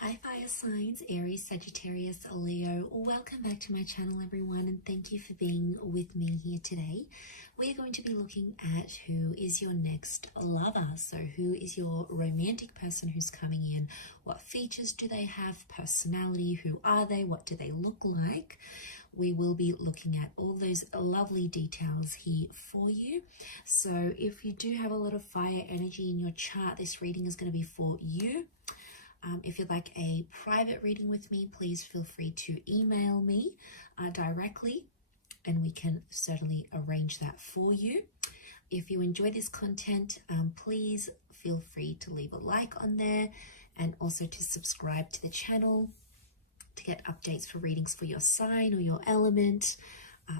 Hi fire signs, Aries, Sagittarius, Leo. Welcome back to my channel everyone, and thank you for being with me here today. We are going to be looking at who is your next lover. So who is your romantic person who's coming in? What features do they have? Personality, who are they? What do they look like? We will be looking at all those lovely details here for you. So if you do have a lot of fire energy in your chart, this reading is going to be for you. If you'd like a private reading with me, please feel free to email me directly, and we can certainly arrange that for you. If you enjoy this content, please feel free to leave a like on there, and also to subscribe to the channel to get updates for readings for your sign or your element.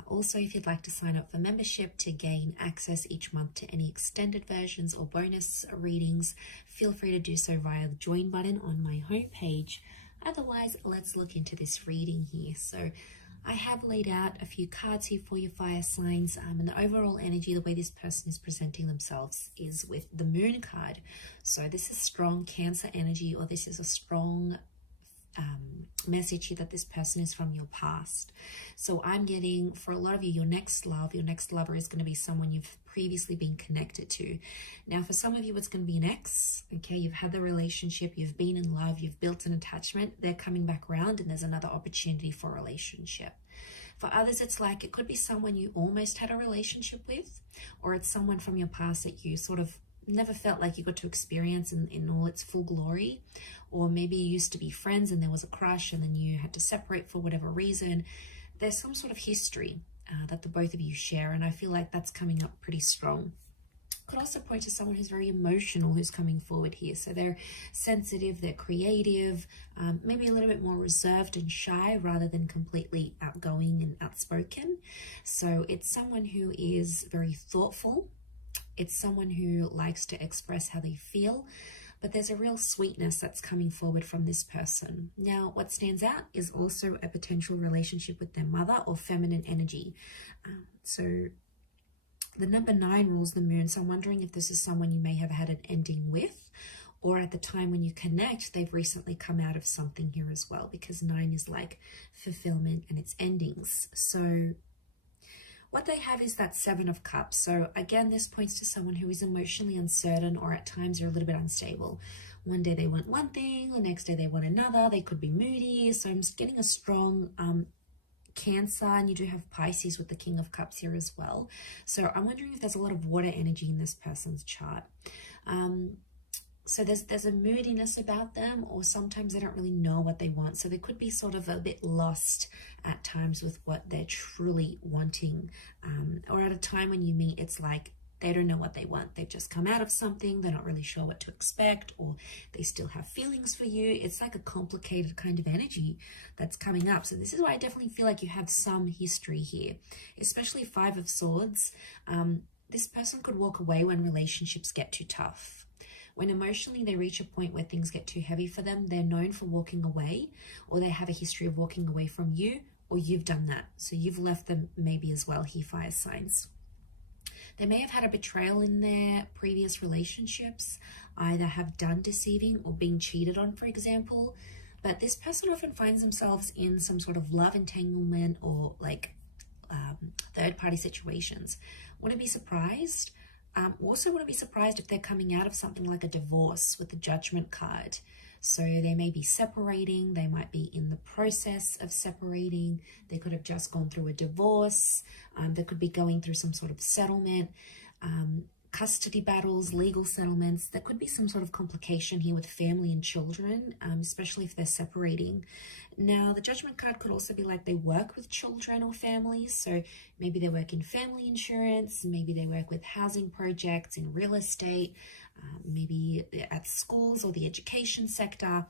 Also, if you'd like to sign up for membership to gain access each month to any extended versions or bonus readings, feel free to do so via the join button on my homepage. Otherwise, let's look into this reading here. So I have laid out a few cards here for your fire signs, and the overall energy, the way this person is presenting themselves is with the Moon card. So this is strong Cancer energy, or this is a strong message here that this person is from your past. So I'm getting, for a lot of you, your next lover is going to be someone you've previously been connected to. Now for some of you, it's going to be an ex. Okay, you've had the relationship, you've been in love, you've built an attachment, they're coming back around, and there's another opportunity for a relationship. For others, it's like it could be someone you almost had a relationship with, or it's someone from your past that you sort of never felt like you got to experience in all its full glory. Or maybe you used to be friends and there was a crush and then you had to separate for whatever reason. There's some sort of history that the both of you share, and I feel like that's coming up pretty strong. Could also point to someone who's very emotional who's coming forward here. So they're sensitive, they're creative, maybe a little bit more reserved and shy rather than completely outgoing and outspoken. So it's someone who is very thoughtful. It's someone who likes to express how they feel, but there's a real sweetness that's coming forward from this person. Now, what stands out is also a potential relationship with their mother or feminine energy. So the number 9 rules the Moon. So I'm wondering if this is someone you may have had an ending with, or at the time when you connect, they've recently come out of something here as well, because 9 is like fulfillment and it's endings. So what they have is that 7 of Cups. So again, this points to someone who is emotionally uncertain, or at times they're a little bit unstable. One day they want one thing, the next day they want another. They could be moody. So I'm getting a strong Cancer, and you do have Pisces with the King of Cups here as well. So I'm wondering if there's a lot of water energy in this person's chart. So there's a moodiness about them, or sometimes they don't really know what they want. So they could be sort of a bit lost at times with what they're truly wanting. Or at a time when you meet, it's like they don't know what they want. They've just come out of something. They're not really sure what to expect, or they still have feelings for you. It's like a complicated kind of energy that's coming up. So this is why I definitely feel like you have some history here, especially 5 of Swords. This person could walk away when relationships get too tough. When emotionally they reach a point where things get too heavy for them, they're known for walking away, or they have a history of walking away from you, or you've done that. So you've left them maybe as well here, fire signs. They may have had a betrayal in their previous relationships, either have done deceiving or being cheated on, for example. But this person often finds themselves in some sort of love entanglement or like third-party situations. Wouldn't be surprised. Also wouldn't be surprised if they're coming out of something like a divorce with the Judgment card. So they may be separating, they might be in the process of separating, they could have just gone through a divorce, they could be going through some sort of settlement, custody battles, legal settlements. There could be some sort of complication here with family and children, especially if they're separating. Now, the Judgment card could also be like they work with children or families. So maybe they work in family insurance, maybe they work with housing projects, in real estate, maybe at schools or the education sector.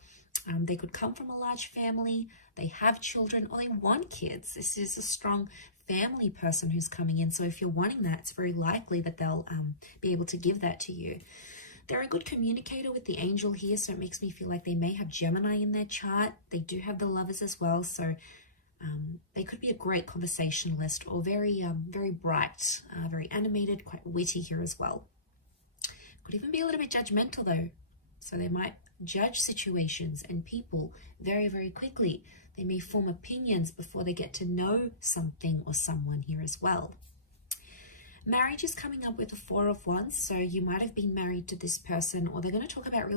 They could come from a large family, they have children, or they want kids. This is a strong family person who's coming in. So if you're wanting that, it's very likely that they'll be able to give that to you. They're a good communicator with the angel here, so it makes me feel like they may have Gemini in their chart. They do have the Lovers as well, so they could be a great conversationalist, or very bright, very animated, quite witty here as well. Could even be a little bit judgmental though. So they might judge situations and people very, very quickly. They may form opinions before they get to know something or someone here as well. Marriage is coming up with the Four of Wands, so you might have been married to this person, or they're going to talk about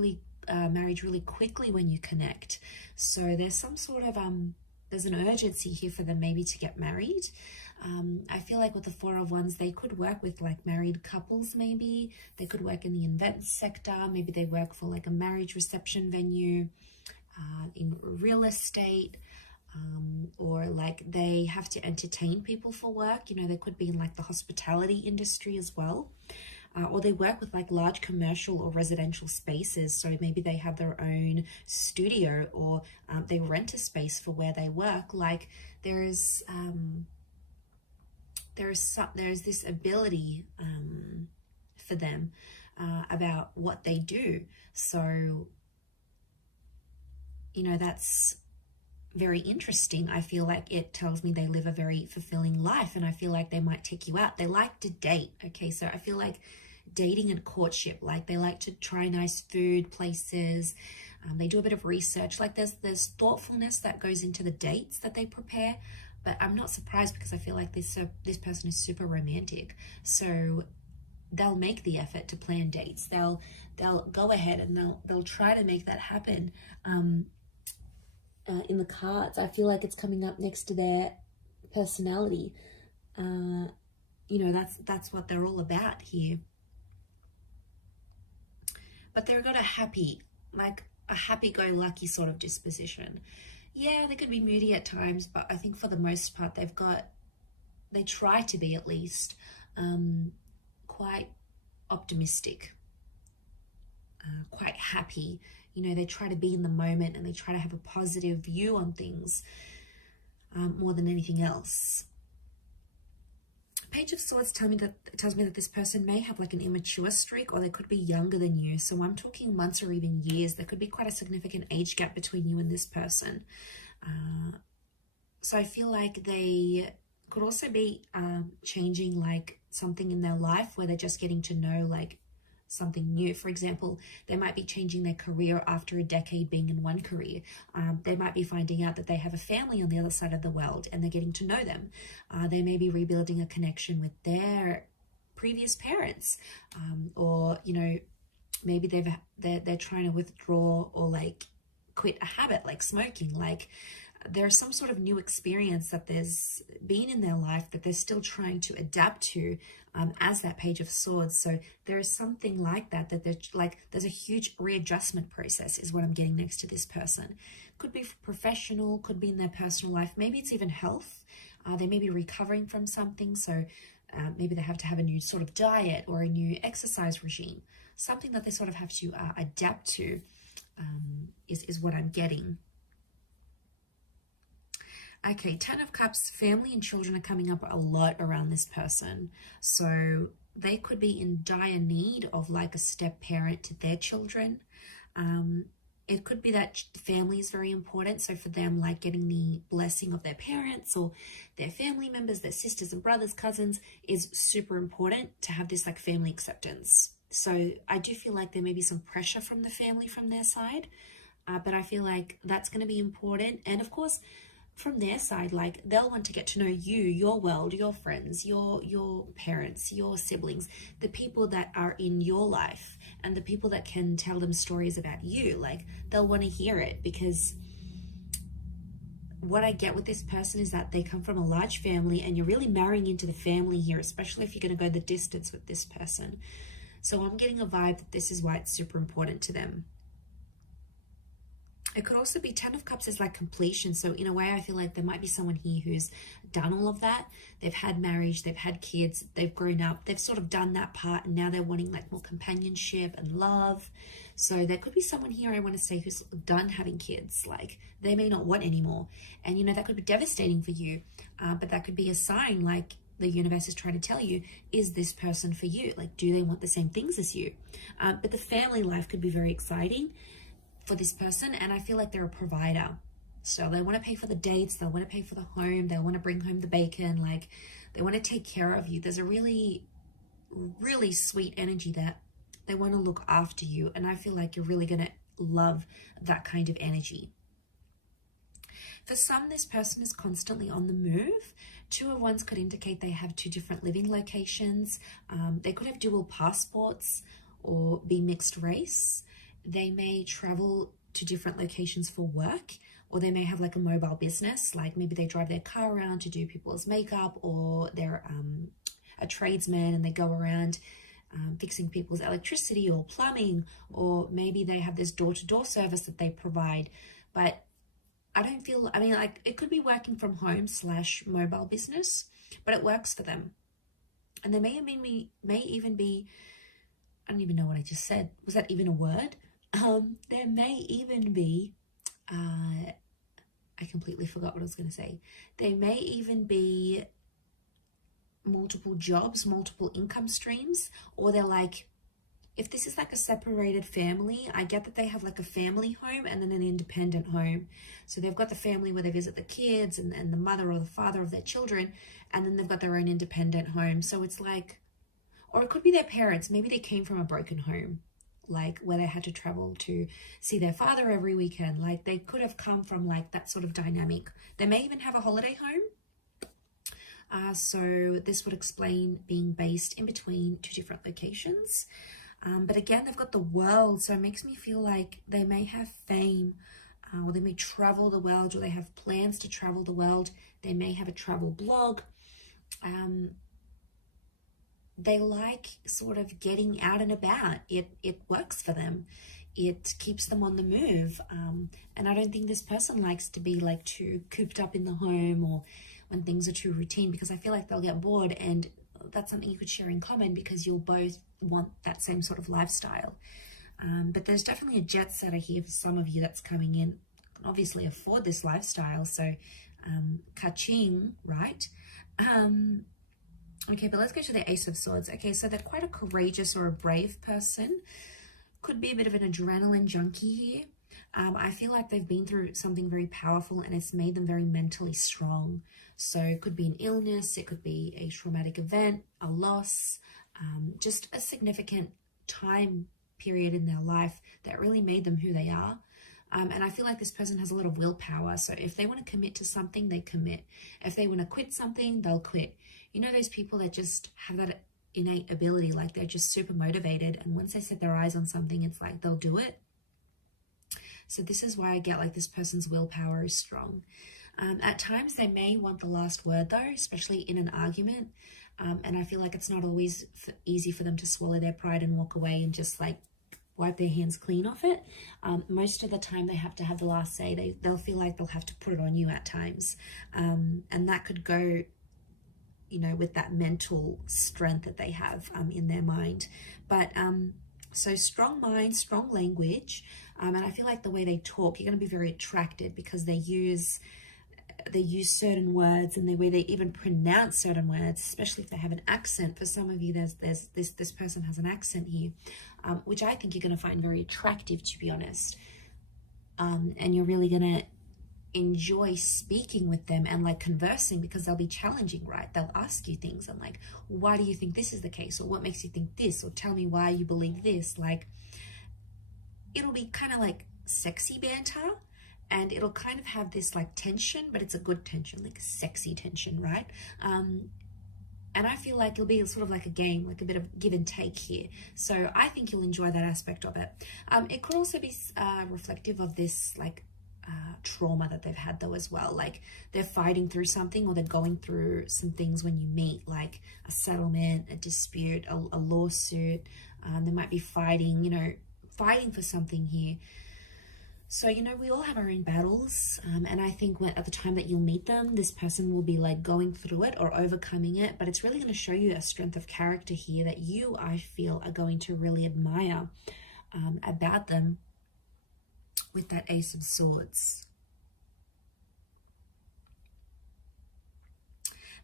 marriage really quickly when you connect. So there's some sort of there's an urgency here for them maybe to get married. I feel like with the Four of Wands, they could work with like married couples. Maybe they could work in the events sector. Maybe they work for like a marriage reception venue, in real estate. Or like they have to entertain people for work. You know, they could be in like the hospitality industry as well. Or they work with like large commercial or residential spaces. So maybe they have their own studio, or they rent a space for where they work. Like there's this ability for them about what they do. So, you know, that's very interesting. I feel like it tells me they live a very fulfilling life, and I feel like they might take you out. They like to date. Okay, so I feel like dating and courtship, like they like to try nice food places. They do a bit of research. Like there's thoughtfulness that goes into the dates that they prepare. But I'm not surprised, because I feel like this person is super romantic. So they'll make the effort to plan dates. They'll go ahead and they'll try to make that happen. In the cards, I feel like it's coming up next to their personality. You know, that's what they're all about here. But they've got a happy-go-lucky sort of disposition. Yeah, they could be moody at times, but I think for the most part they try to be, at least, quite optimistic, quite happy. You know, they try to be in the moment, and they try to have a positive view on things more than anything else. Page of Swords tells me that this person may have like an immature streak, or they could be younger than you. So I'm talking months or even years. There could be quite a significant age gap between you and this person. So I feel like they could also be changing like something in their life, where they're just getting to know like something new. For example, they might be changing their career after a decade being in one career. They might be finding out that they have a family on the other side of the world, and they're getting to know them. They may be rebuilding a connection with their previous parents, or, you know, maybe they're trying to withdraw or like quit a habit like smoking. Like there's some sort of new experience that there's been in their life that they're still trying to adapt to, as that Page of Swords. So there is something like that there's a huge readjustment process is what I'm getting next to this person. Could be professional, could be in their personal life. Maybe it's even health. They may be recovering from something. So maybe they have to have a new sort of diet or a new exercise regime. Something that they sort of have to adapt to is what I'm getting. Okay, Ten of Cups, family and children are coming up a lot around this person. So they could be in dire need of like a step parent to their children. It could be that family is very important. So for them, like getting the blessing of their parents or their family members, their sisters and brothers, cousins, is super important to have this like family acceptance. So I do feel like there may be some pressure from the family from their side, but I feel like that's going to be important. And of course, from their side, like they'll want to get to know you, your world, your friends, your parents, your siblings, the people that are in your life, and the people that can tell them stories about you. Like they'll want to hear it, because what I get with this person is that they come from a large family, and you're really marrying into the family here, especially if you're going to go the distance with this person. So I'm getting a vibe that this is why it's super important to them. It could also be Ten of Cups is like completion. So in a way, I feel like there might be someone here who's done all of that. They've had marriage, they've had kids, they've grown up, they've sort of done that part, and now they're wanting like more companionship and love. So there could be someone here, I want to say, who's done having kids. Like they may not want anymore. And you know, that could be devastating for you. But that could be a sign, like the universe is trying to tell you, is this person for you? Like, do they want the same things as you? But the family life could be very exciting for this person, and I feel like they're a provider. So they want to pay for the dates, they want to pay for the home, they want to bring home the bacon, like they want to take care of you. There's a really, really sweet energy that they want to look after you, and I feel like you're really going to love that kind of energy. For some, this person is constantly on the move. 2 of Wands could indicate they have 2 different living locations. They could have dual passports or be mixed race. They may travel to different locations for work, or they may have like a mobile business, like maybe they drive their car around to do people's makeup, or they're a tradesman and they go around fixing people's electricity or plumbing, or maybe they have this door-to-door service that they provide. But I don't feel, I mean, like it could be working from home / mobile business, but it works for them. And there may even be, I don't even know what I just said. Was that even a word? There may even be, I completely forgot what I was going to say. There may even be multiple jobs, multiple income streams, or they're like, if this is like a separated family, I get that they have like a family home and then an independent home. So they've got the family where they visit the kids and the mother or the father of their children, and then they've got their own independent home. So it's like, or it could be their parents. Maybe they came from a broken home, like where they had to travel to see their father every weekend. Like they could have come from like that sort of dynamic. They may even have a holiday home. So this would explain being based in between 2 different locations. But again, they've got the world, so it makes me feel like they may have fame, or they may travel the world, or they have plans to travel the world. They may have a travel blog. They like sort of getting out and about. It works for them. It keeps them on the move. And I don't think this person likes to be like too cooped up in the home, or when things are too routine, because I feel like they'll get bored, and that's something you could share in common because you'll both want that same sort of lifestyle. But there's definitely a jet setter here for some of you that's coming in, can obviously afford this lifestyle. So ka-ching, right? Okay, but let's go to the Ace of Swords. Okay, so they're quite a courageous or a brave person. Could be a bit of an adrenaline junkie here. I feel like they've been through something very powerful and it's made them very mentally strong. So it could be an illness, it could be a traumatic event, a loss, just a significant time period in their life that really made them who they are. And I feel like this person has a lot of willpower. So if they want to commit to something, they commit. If they want to quit something, they'll quit. You know, those people that just have that innate ability, like they're just super motivated. And once they set their eyes on something, it's like they'll do it. So this is why I get like this person's willpower is strong. At times they may want the last word though, especially in an argument. And I feel like it's not always easy for them to swallow their pride and walk away and just like wipe their hands clean off it. Most of the time they have to have the last say. They'll feel like they'll have to put it on you at times. And that could go, you know, with that mental strength that they have in their mind. But so strong mind, strong language. And I feel like the way they talk, you're going to be very attracted because they use certain words, and the way they even pronounce certain words, especially if they have an accent. For some of you, this person has an accent here, which I think you're going to find very attractive, to be honest. And you're really going to enjoy speaking with them and like conversing, because they'll be challenging, right? They'll ask you things and like, why do you think this is the case? Or what makes you think this? Or tell me why you believe this. Like, it'll be kind of like sexy banter. And it'll kind of have this like tension, but it's a good tension, like a sexy tension, right? And I feel like it'll be sort of like a game, like a bit of give and take here. So I think you'll enjoy that aspect of it. It could also be reflective of this like trauma that they've had though as well. Like they're fighting through something, or they're going through some things when you meet, like a settlement, a dispute, a lawsuit. They might be fighting, you know, fighting for something here. So, you know, we all have our own battles, and I think at the time that you'll meet them, this person will be like going through it or overcoming it, but it's really going to show you a strength of character here that you, I feel, are going to really admire about them with that Ace of Swords.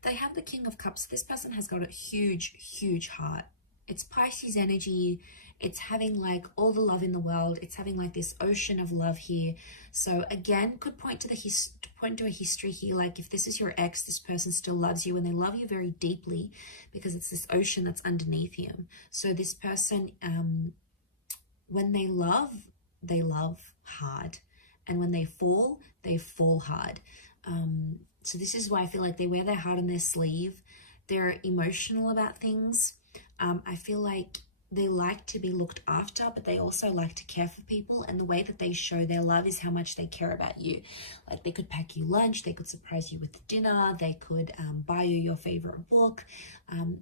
They have the King of Cups. This person has got a huge, huge heart. It's Pisces energy. It's having like all the love in the world. It's having like this ocean of love here. So again, could point to a history here. Like if this is your ex, this person still loves you, and they love you very deeply because it's this ocean that's underneath him. So this person, when they love, they love hard. And when they fall hard. So this is why I feel like they wear their heart on their sleeve. They're emotional about things. I feel like they like to be looked after, but they also like to care for people. And the way that they show their love is how much they care about you. Like they could pack you lunch, they could surprise you with dinner, they could buy you your favorite book.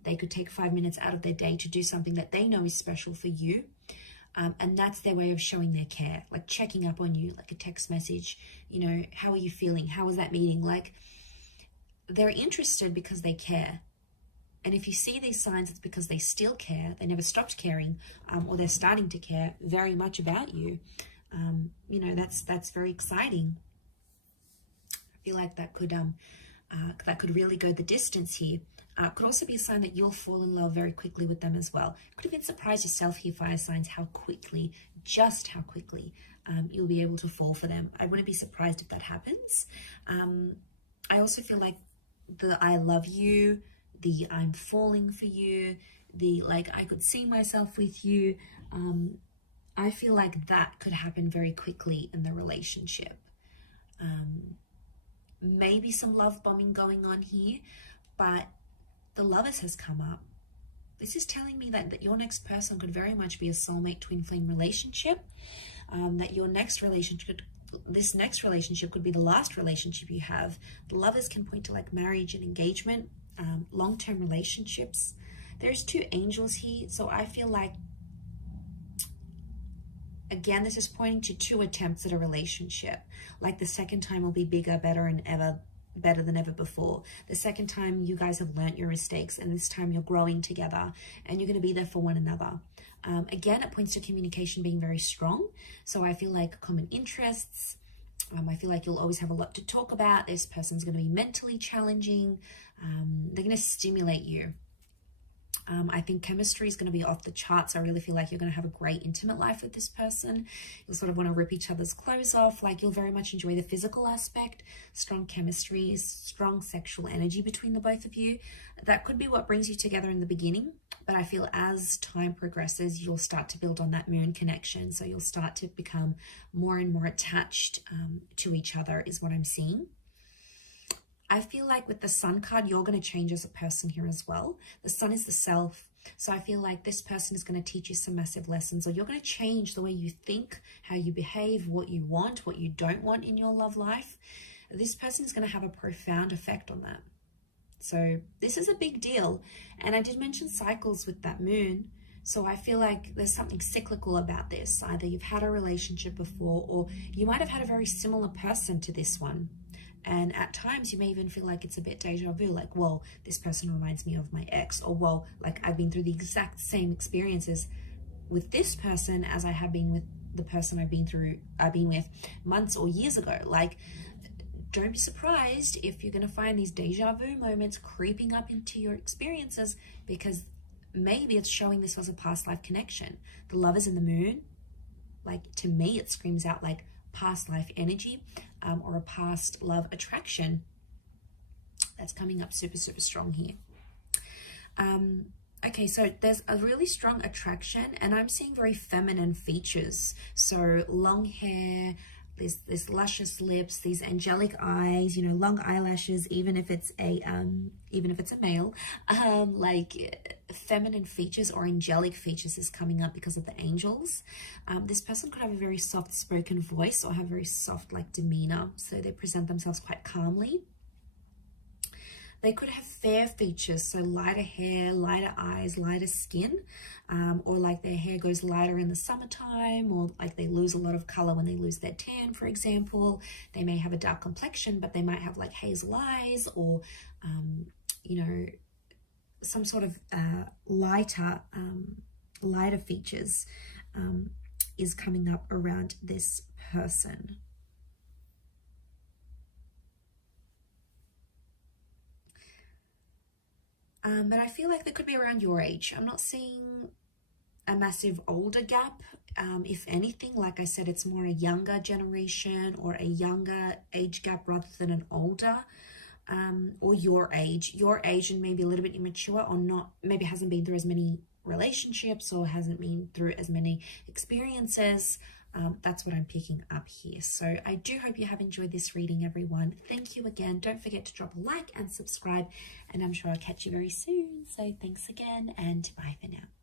They could take 5 minutes out of their day to do something that they know is special for you. And that's their way of showing their care, like checking up on you, like a text message, you know, how are you feeling? How was that meeting? Like they're interested because they care. And if you see these signs, it's because they still care. They never stopped caring, or they're starting to care very much about you. You know, that's very exciting. I feel like that could really go the distance here. Could also be a sign that you'll fall in love very quickly with them as well. Could even surprise yourself here, fire signs, just how quickly you'll be able to fall for them. I wouldn't be surprised if that happens. I also feel like the I love you, the I'm falling for you, the like I could see myself with you. I feel like that could happen very quickly in the relationship. Maybe some love bombing going on here, but the Lovers has come up. This is telling me that your next person could very much be a soulmate twin flame relationship, that your next relationship, this next relationship could be the last relationship you have. The Lovers can point to like marriage and engagement, long-term relationships. There's 2 angels here, so I feel like, again, this is pointing to 2 attempts at a relationship. Like the second time will be bigger, better than ever before. The second time you guys have learnt your mistakes, and this time you're growing together and you're going to be there for one another. Again, it points to communication being very strong. So I feel like common interests. I feel like you'll always have a lot to talk about. This person's going to be mentally challenging. They're going to stimulate you. I think chemistry is going to be off the charts. I really feel like you're going to have a great intimate life with this person. You'll sort of want to rip each other's clothes off. Like you'll very much enjoy the physical aspect, strong chemistry, strong sexual energy between the both of you. That could be what brings you together in the beginning. But I feel as time progresses, you'll start to build on that moon connection. So you'll start to become more and more attached to each other is what I'm seeing. I feel like with the Sun card, you're going to change as a person here as well. The Sun is the self. So I feel like this person is going to teach you some massive lessons, or you're going to change the way you think, how you behave, what you want, what you don't want in your love life. This person is going to have a profound effect on that. So this is a big deal. And I did mention cycles with that moon. So I feel like there's something cyclical about this. Either you've had a relationship before, or you might have had a very similar person to this one. And at times you may even feel like it's a bit deja vu, like, well, this person reminds me of my ex, or, well, like I've been through the exact same experiences with this person as I have been with the person I've been with months or years ago. Like, don't be surprised if you're going to find these deja vu moments creeping up into your experiences, because maybe it's showing this was a past life connection. The Lovers in the moon, like, to me, it screams out like past life energy, or a past love attraction that's coming up super, super strong here. Okay, so there's a really strong attraction, and I'm seeing very feminine features. So long hair, this luscious lips, these angelic eyes, you know, long eyelashes, even if it's a male, like feminine features or angelic features is coming up because of the angels. This person could have a very soft spoken voice or have very soft like demeanor, so they present themselves quite calmly. They could have fair features, so lighter hair, lighter eyes, lighter skin, or like their hair goes lighter in the summertime, or like they lose a lot of color when they lose their tan, for example. They may have a dark complexion, but they might have like hazel eyes, or, you know, some sort of lighter features is coming up around this person. But I feel like they could be around your age. I'm not seeing a massive older gap. If anything, like I said, it's more a younger generation or a younger age gap rather than an older, or your age and maybe a little bit immature, or not, maybe hasn't been through as many relationships or hasn't been through as many experiences. That's what I'm picking up here. So I do hope you have enjoyed this reading, everyone. Thank you again. Don't forget to drop a like and subscribe, and I'm sure I'll catch you very soon. So thanks again, and bye for now.